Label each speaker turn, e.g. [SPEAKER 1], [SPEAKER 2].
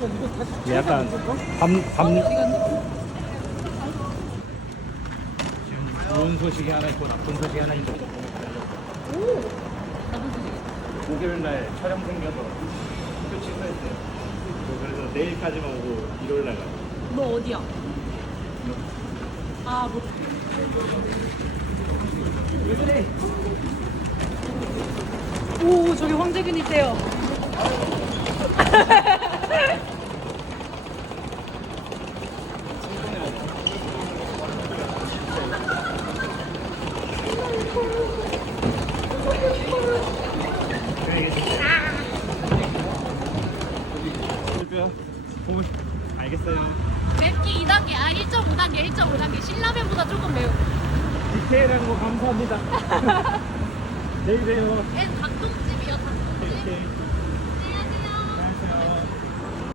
[SPEAKER 1] 약간 지금 좋은 소식이 하나 있고 나쁜 소식이 하나 있고. 목요일날 촬영 생겨서 표 취소했어요. 그래서 내일까지만 오고 일요일날 가요.
[SPEAKER 2] 너 어디야? 아, 뭐.
[SPEAKER 1] 왜 그래?
[SPEAKER 2] 오, 저기 황재균 있대요.
[SPEAKER 1] 알겠어요.
[SPEAKER 2] 맵기 2단계, 1.5단계, 1.5단계. 신라면보다 조금 매워.
[SPEAKER 1] 디테일한 거 감사합니다. 내일 봬요.
[SPEAKER 2] 닭똥집이요, 닭똥집.